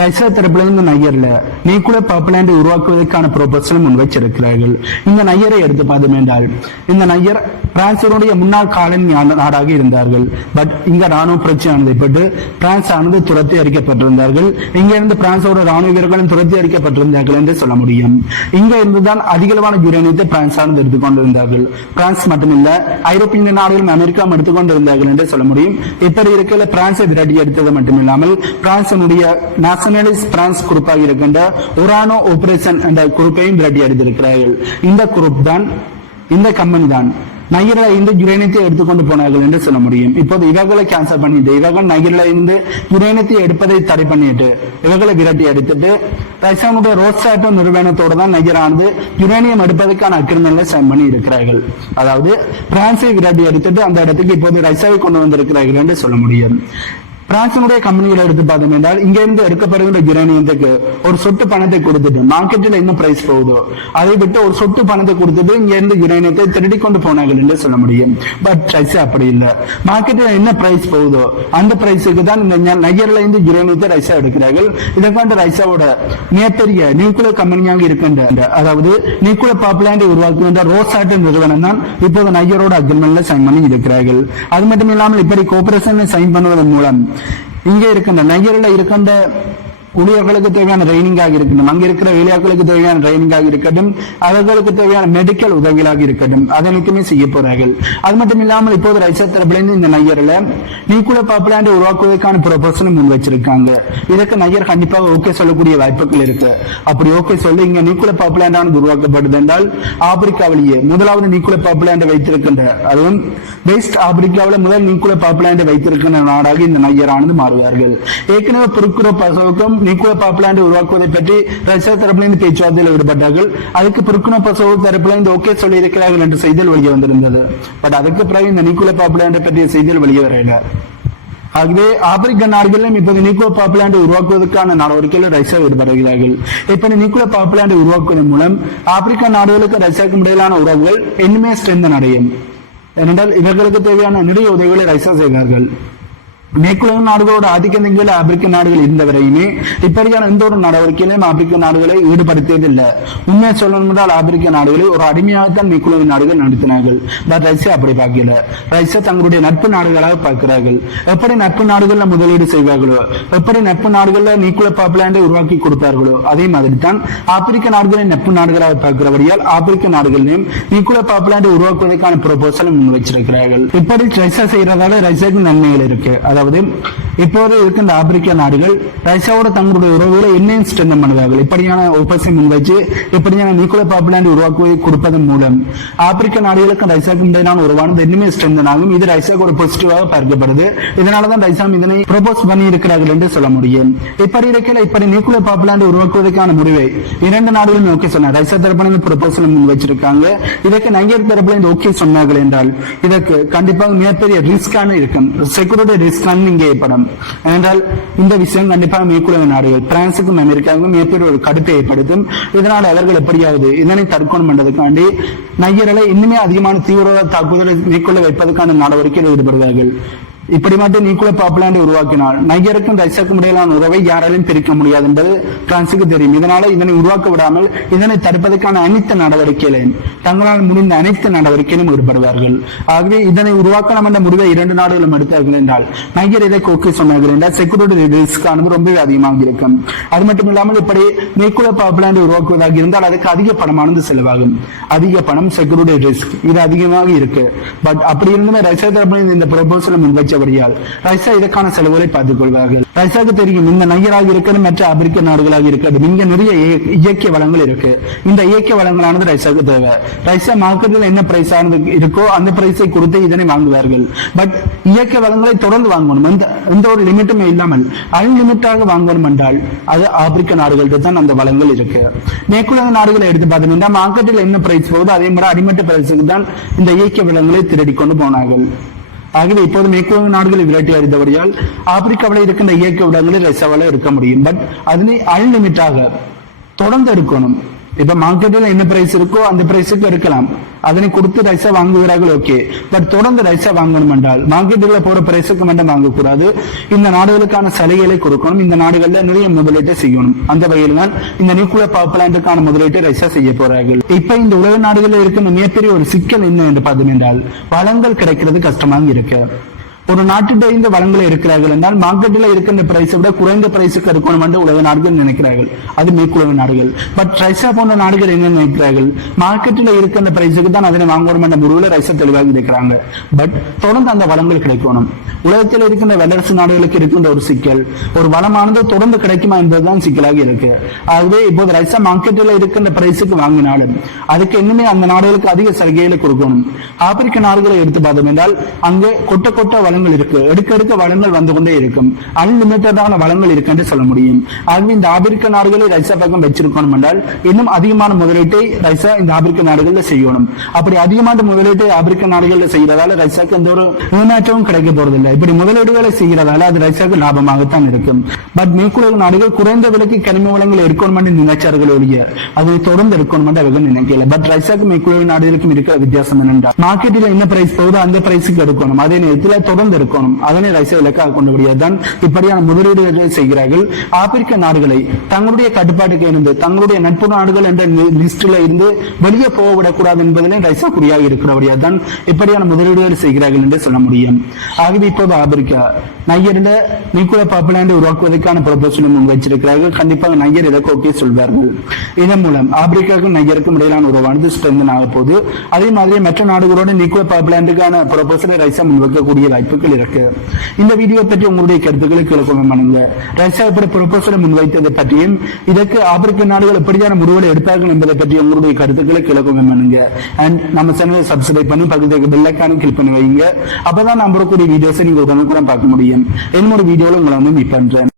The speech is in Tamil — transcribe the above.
ரஷ்யா தரப்பிலிருந்து நையர்ல நியூக்ளியர் பவர் பிளான்ட் உருவாக்குவதற்கான ப்ரொபோசல் முன் வச்சிருக்கிறார்கள். இந்த நையரை எடுத்து பார்த்தோம் என்றால் இந்த நையர் பிரான்சினுடைய முன்னாள் காலனி நாடாக இருந்தார்கள். பட் இங்க ராணுவ பிரச்சனை ஏற்பட்டு பிரான்ஸ் ஆனது துரத்தி அடிக்கப்பட்டிருந்தார்கள். இங்க இருந்து பிரான்சோட ராணுவ வீரர்களும் துரத்தி அடிக்கப்பட்டிருந்தார்கள் என்று சொல்ல முடியும். இங்க இருந்துதான் அதிகளவான யுரேனியத்தை பிரான்ஸ் ஆனது எடுத்துக்கொண்டிருந்தார்கள். பிரான்ஸ் மட்டுமில்ல ஐரோப்பிய நாடுகளும் அமெரிக்காவும் எடுத்துக்கொண்டிருந்தார்கள் என்று சொல்ல முடியும். இப்படி இருக்கிற பிரான்ஸை விரட்டி எடுத்தது மட்டுமில்லாமல் பிரான்சினுடைய நேஷனலிஸ்ட் பிரான்ஸ் குரூப்பாக இருக்கின்ற உரானோ ஆபரேஷன் என்ற குரூப்பையும் விரட்டி அடித்திருக்கிறார்கள். இந்த குரூப் தான், இந்த கம்பெனி தான் நையர்ல இருந்து யுரேனியத்தை எடுத்துக்கொண்டு போனார்கள் என்று சொல்ல முடியும். இப்போது இவர்களை கேன்சல் பண்ணிட்டு இவர்கள் நையர்ல இருந்து யுரேனியத்தை எடுப்பதை தடை பண்ணிட்டு இவர்களை விரட்டி எடுத்துட்டு ரஷ்யாவுடைய ரோசாட்டோ நிறுவனத்தோடு தான் நையரானது யுரேனியம் எடுப்பதற்கான அக்ரிமெண்ட்ல சைன் பண்ணி இருக்கிறார்கள். அதாவது பிரான்ஸை விரட்டி எடுத்துட்டு அந்த இடத்துக்கு இப்போது ரஷ்யாவை கொண்டு வந்திருக்கிறார்கள் என்று சொல்ல முடியும். பிரான்சினுடைய கம்பெனிகளை எடுத்து பார்த்தோம் என்றால் இங்க இருந்து எடுக்கப்படுகின்ற யுரேனியத்துக்கு ஒரு சொட்டு பணத்தை கொடுத்துட்டு மார்க்கெட்டில் என்ன பிரைஸ் போகுதோ அதை விட்டு ஒரு சொட்டு பணத்தை கொடுத்துட்டு இங்க இருந்து யுரேனியத்தை திருடி கொண்டு போனார்கள் என்று சொல்ல முடியும். பட் ரஷ்யா அப்படி இல்லை. மார்க்கெட்டில் என்ன பிரைஸ் போகுதோ அந்த பிரைஸுக்கு தான் இந்த நையர்ல இருந்து யுரேனியத்தை ரஷ்யா எடுக்கிறார்கள். இதற்கான ரஷ்யாவோட மிகப்பெரிய நியூக்ளியர் கம்பெனியாக இருக்கின்ற, அதாவது நியூக்ளியர் பவர் பிளான்ட் உருவாக்குகின்ற ரோசாட்டோ நிறுவனம் தான் இப்போது நையரோட அக்ரிமெண்ட்ல சைன் பண்ணி இருக்கிறார்கள். அது மட்டும் இல்லாமல் இப்படி கோஆபரேஷன்ல சைன் பண்ணுவதன் மூலம் இங்கே இருக்கின்ற நையரில் இருக்கின்ற ஊழியர்களுக்கு தேவையான ட்ரைனிங்காக இருக்கட்டும், அங்க இருக்கிற வேலையாட்களுக்கு தேவையான ட்ரைனிங்காக இருக்கட்டும், அவர்களுக்கு தேவையான மெடிக்கல் உதவிகளாக இருக்கட்டும், அதனைக்குமே செய்ய போறார்கள். அது மட்டும் இல்லாமல் இப்போது ரஷ்யா தரப்பிலிருந்து இந்த நையர்ல நியூக்ளியர் பவர் பிளான்ட் உருவாக்குவதற்கான ப்ரொபோசல் முன் வச்சிருக்காங்க. இதற்கு நையர் கண்டிப்பாக ஓகே சொல்லக்கூடிய வாய்ப்புகள் இருக்கு. அப்படி ஓகே சொல்லி இங்க நியூக்ளியர் பவர் பிளான்ட் ஆனது உருவாக்கப்படுது என்றால் ஆப்பிரிக்காவிலேயே முதலாவது நியூக்ளியர் பவர் பிளான்ட் வைத்திருக்கின்ற, அதுவும் வெஸ்ட் ஆப்பிரிக்காவில் முதல் நியூக்ளியர் பவர் பிளான்ட் வைத்திருக்கின்ற நாடாக இந்த நையரானது மாறுவார்கள். ஏற்கனவே புருக்குரோ பசவுக்கும் நியூக்ளியர் பவர் பிளான்ட் உருவாக்குவதை பற்றி ரஷ்யா தரப்பிலிருந்து பேச்சுவார்த்தையில் ஈடுபட்டார்கள். அதுக்கு புருக்குனோ பசோ தரப்பிலிருந்து ஓகே சொல்லி இருக்கிறார்கள் என்ற செய்தியில் வெளியே வந்திருந்தது. பட் அதுக்கு பிறகு இந்த நியூக்ளியர் பவர் பிளான்ட் பற்றிய செய்தியில் வெளியே வரவில்லை. ஆகவே ஆப்பிரிக்க நாடுகளிலும் இப்போது நியூக்ளியர் பவர் பிளான்ட் உருவாக்குவதற்கான நடவடிக்கையில் ரஷ்யா ஈடுபடுகிறார்கள். இப்ப நியூக்ளியர் பவர் பிளான்ட் உருவாக்குவதன் மூலம் ஆப்பிரிக்க நாடுகளுக்கு ரஷ்யாவுக்கும் இடையிலான உறவுகள் இன்னுமே ஸ்ட்ரென்தன் அடையும். ஏனென்றால் இவர்களுக்கு தேவையான நிறைய உதவிகளை ரஷ்யா செய்வார்கள். மேற்குலக நாடுகளோட ஆதிக்கத்தின் கீழ் ஆப்பிரிக்க நாடுகள் இருந்தவரையுமே இப்படியான எந்த ஒரு நடவடிக்கையிலும் ஆப்பிரிக்க நாடுகளை ஈடுபடுத்தியதில்லை. உண்மையை சொல்லணும் என்றால் ஆப்பிரிக்க நாடுகளை ஒரு அடிமையாகத்தான் மேற்குலக நாடுகள் நடத்தினார்கள். பட் ரஷ்யா அப்படி பார்க்கல. ரஷ்யா தங்களுடைய நட்பு நாடுகளாக பார்க்கிறார்கள். எப்படி நட்பு நாடுகள்ல முதலீடு செய்வார்களோ, எப்படி நட்பு நாடுகள்ல நியூக்ளியர் பவர் பிளான்ட் உருவாக்கி கொடுத்தார்களோ, அதே மாதிரி தான் ஆப்பிரிக்க நாடுகளின் நட்பு நாடுகளாக பார்க்கிறபடியால் ஆப்பிரிக்க நாடுகளிலும் நியூக்ளியர் பவர் பிளான்ட் உருவாக்குவதற்கான ப்ரொபோசல் முன் வச்சிருக்கிறார்கள். இப்படி ரஷ்யா செய்யறதால ரஷ்யாவுக்கு நன்மைகள் இருக்கு. அதாவது இப்போது இருக்கின்ற ஆப்பிரிக்க நாடுகள் ரஷ்யாவோட தங்களுடைய உறவுகளை இன்னும் ஸ்ட்ரென்தன் பண்ணுவார்கள். இப்படியான ஒப்பந்தம் முன்வைச்சு இப்படியான நியூக்ளியர் பவர் பிளான்ட் உருவாக்குவதை கொடுப்பதன் மூலம் ஆப்பிரிக்க நாடுகளுக்கு ரஷ்யாவுக்கு இடையிலான உறவானது இன்னுமே ஸ்ட்ரென்தன் ஆகும். இது ரஷ்யாவுக்கு ஒரு பாசிட்டிவாக பார்க்கப்படுது. இதனாலதான் ரஷ்யா இதனை ப்ரொபோஸ் பண்ணி இருக்கிறார்கள் என்று சொல்ல முடியும். இப்படி இருக்கிற இப்படி நியூக்ளியர் பவர் பிளான்ட் உருவாக்குவதற்கான முடிவை இரண்டு நாடுகளும் ஓகே சொன்னார். ரஷ்யா தரப்பிலிருந்து ப்ரொபோசல் முன் வச்சிருக்காங்க. இதற்கு நையர் தரப்பிலிருந்து ஓகே சொன்னார்கள் என்றால் இதற்கு கண்டிப்பாக மிகப்பெரிய ரிஸ்கான இருக்கும், செக்யூரிட்டி ரிஸ்க் இங்கே ஏற்படும். என்றால் இந்த விஷயம் கண்டிப்பாக மேற்குலக நாடுகள் பிரான்சுக்கும் அமெரிக்காவுக்கும் மிகப்பெரிய ஒரு கடுப்பை ஏற்படுத்தும். இதனால் அவர்கள் எப்படியாவது இதனை தடுக்கணும் என்றதுக்காண்டி நையர்களை இன்னுமே அதிகமான தீவிரவாத தாக்குதலை மேற்கொள்ள வைப்பதற்கான நடவடிக்கையில் ஈடுபடுவார்கள். இப்படி மட்டும் நியூக்ளியர் பவர் பிளான்ட் உருவாக்கினால் நையருக்கும் ரஷ்யாவுக்கும் இடையிலான உறவை யாராலும் பிரிக்க முடியாது என்பது பிரான்சுக்கு தெரியும். இதனால இதனை உருவாக்க விடாமல் இதனை தடுப்பதற்கான அனைத்து நடவடிக்கைகளையும் தங்களால் முடிந்த அனைத்து நடவடிக்கையிலும் ஈடுபடுவார்கள். ஆகவே இதனை உருவாக்கலாம் என்ற முடிவை இரண்டு நாடுகளும் எடுத்தார்கள் என்றால் நையர் இதை ஓகே சொன்னார்கள் என்றால் செக்யூரிட்டி ரிஸ்க் ஆனது ரொம்பவே அதிகமாக இருக்கும். அது மட்டும் இல்லாமல் இப்படி நியூக்ளியர் பவர் பிளான்ட் உருவாக்குவதாக இருந்தால் அதுக்கு அதிக பணமானது செலவாகும். அதிக பணம், செக்யூரிட்டி ரிஸ்க் இது அதிகமாக இருக்கு. பட் அப்படி இருந்துமே ரஷ்யா தரப்பில் இந்த ப்ரொபோசலை முன்வைச்ச ரஷ்யா இதற்கான செலவுகளை பார்த்துக் கொள்வார்கள். ரஷ்யாவுக்கு தெரியும் இந்த நையராக இருக்கிறது மற்ற ஆப்பிரிக்க நாடுகளாக இருக்கிறது இங்க நிறைய இயற்கை வளங்கள் இருக்கு. இந்த இயற்கை வளங்களானது ரஷ்யாவுக்கு தேவை. ரஷ்யா மார்க்கெட்டில் என்ன பிரைஸ் ஆனது இருக்கோ அந்த பிரைஸை கொடுத்து இதனை வாங்குவார்கள். பட் இயற்கை வளங்களை தொடர்ந்து வாங்கணும், எந்த ஒரு லிமிட்டுமே இல்லாமல் அன்லிமிட்டாக வாங்கணும் என்றால் அது ஆப்பிரிக்க நாடுகள்கிட்ட தான் அந்த வளங்கள் இருக்கு. மேற்குலக நாடுகளை எடுத்து பார்த்தீங்கன்னா மார்க்கெட்டில் என்ன பிரைஸ் போகுதோ அதே மாதிரி அடிமட்ட பிரைஸுக்கு தான் இந்த இயற்கை வளங்களை திருடி கொண்டு போனார்கள். ஆகவே இப்போது மேற்குலக நாடுகளை விரட்டி அறிந்தபடியால் ஆப்பிரிக்காவில் இருக்கின்ற இயற்கை வளங்களை ரஷ்யாவால் எடுக்க முடியும். பட் அதனை அன்லிமிட்டாக தொடர்ந்து எடுக்கணும். இப்ப மார்க்கெட்டில் என்ன பிரைஸ் இருக்கோ அந்த பிரைஸுக்கு இருக்கலாம், அதனை கொடுத்து ரைஸா வாங்குகிறார்கள். ஓகே, பட் தொடர்ந்து ரைஸா வாங்கணும் என்றால் மார்க்கெட்டில் போற பிரைஸுக்கு மட்டும் வாங்கக்கூடாது. இந்த நாடுகளுக்கான சலுகைகளை கொடுக்கணும், இந்த நாடுகள்ல நிறைய முதலீட்டை செய்யணும். அந்த வகையில் தான் இந்த நியூக்ளியர் பவர் பிளான்ட்டுக்கான முதலீட்டை ரைஸா செய்ய போறார்கள். இப்ப இந்த உலக நாடுகளில் இருக்கிற மிகப்பெரிய ஒரு சிக்கல் என்ன என்று பார்த்தோம் என்றால் வளங்கள் கிடைக்கிறது கஷ்டமாக இருக்கு. ஒரு நாட்டிட்ட இந்த வளங்களை இருக்கிறார்கள் என்றால் மார்க்கெட்டில் இருக்கின்ற பிரைஸை விட குறைந்த பிரைஸுக்கு இருக்கணும் என்று உலக நாடுகள் நினைக்கிறார்கள், அது மேற்குலக நாடுகள். பட் ரைஸா போன்ற நாடுகள் என்ன நினைக்கிறார்கள், மார்க்கெட்டில் இருக்கின்ற பிரைஸுக்கு தான் அதனை வாங்கணும் என்ற முடிவில் ரைஸா தெளிவாக இருக்கிறாங்க. பட் தொடர்ந்து அந்த வளங்கள் கிடைக்கணும். உலகத்தில் இருக்கின்ற வல்லரசு நாடுகளுக்கு இருக்கின்ற ஒரு சிக்கல், ஒரு வளமானது தொடர்ந்து கிடைக்குமா என்பதுதான் சிக்கலாக இருக்கு. ஆகவே இப்போது ரைஸா மார்க்கெட்டில் இருக்கின்ற பிரைஸுக்கு வாங்கினாலும் அதுக்கு இன்னுமே அந்த நாடுகளுக்கு அதிக சலுகைகளை கொடுக்கணும். ஆப்பிரிக்க நாடுகளை எடுத்து பார்த்தோம் என்றால் அங்கே கொட்ட கொட்ட வளங்கள் இருக்கு, எடுக்க எடுக்க வளங்கள் வந்து கொண்டே இருக்கும், அன்லிமிட்டடான வளங்கள் இருக்கு என்று சொல்ல முடியும். ஆகவே இந்த ஆப்பிரிக்க நாடுகளை ரைஸா பக்கம் வச்சிருக்கணும் என்றால் இன்னும் அதிகமான முதலீட்டை ரைஸா இந்த ஆப்பிரிக்க நாடுகளில் செய்யணும். அப்படி அதிகமான முதலீட்டை ஆப்பிரிக்க நாடுகளில் செய்யறதால ரைஸாக்கு எந்த ஒரு முன்னேற்றமும் கிடைக்க போறதில்லை. இப்படி முதலீடுகளை செய்கிறதால அது ரைஸாக்கு லாபமாகத்தான் இருக்கும். பட் மேற்குலக நாடுகள் குறைந்த விலைக்கு கனிம வளங்களை எடுக்கணும் என்று நினைச்சார்கள் ஒழிய அதனை தொடர்ந்து எடுக்கணும் என்று அவர்கள் நினைக்கல. பட் ரைஸாக்கு மேற்குலக நாடுகளுக்கும் இருக்கிற வித்தியாசம் என்னென்றால் மார்க்கெட்டில் என்ன பிரைஸ் போகுதோ அந்த பிரைஸுக்கு எடுக்கணும், அதே நேரத்தில் தொடர்ந்து இருக்கணும், அதனை ரைஸா இலக்காக கொண்டு முடியாதுதான் இப்படியான முதலீடுகளை செய்கிறார்கள். ஆப்பிரிக்க நாடுகளை தங்களுடைய கட்டுப்பாட்டுக்கு இருந்து தங்களுடைய நட்பு நாடுகள் என்ற லிஸ்டில் இருந்து வெளியே போகவிடக்கூடாது என்பதிலே ரைஸா குறியாக இருக்கிறபடியா தான் இப்படியான முதலீடுகள் செய்கிறார்கள் என்று சொல்ல முடியும். ஆகவே இப்போது ஆப்பிரிக்கா நையரில் நியூக்ளியர் பவர் பிளான்ட் உருவாக்குவதற்கான ப்ரொபோசலை முன்வைச்சிருக்கிறார்கள். கண்டிப்பாக நையர் இதற்கு ஓகே சொல்வார்கள். இதன் மூலம் ஆப்பிரிக்காவுக்கும் நையருக்கும் இடையிலான உறவானது ஸ்ட்ரென்தன் ஆக போகுது. அதே மாதிரி மற்ற நாடுகளோட நியூக்ளியர் பவர் பிளான்ட்டுக்கான ப்ரொபோசலை ரைஸா முன்வைக்கக்கூடிய வாய்ப்புகள் இருக்கு. இந்த வீடியோ பற்றி உங்களுடைய கருத்துக்களை கீழே பண்ணுங்க. ரைஸா இப்படி ப்ரொபோசலை முன்வைத்ததை பற்றியும் இதற்கு ஆப்பிரிக்க நாடுகள் எப்படியான முடிவுகளை எடுத்தார்கள் என்பதை பற்றி உங்களுடைய கருத்துக்களை கீழே பண்ணுங்க. அண்ட் நம்ம சேனலை சப்ஸ்கிரைப் பண்ணி பக்கத்துக்கு பெல் ஐகானை கிளிக் பண்ணி வைங்க. அப்பதான் நம்ம கூடிய வீடியோஸை நீங்க உடனுக்குடன் பார்க்க முடியும். என்னோட வீடியோல உங்களை மீட் பண்றேன்.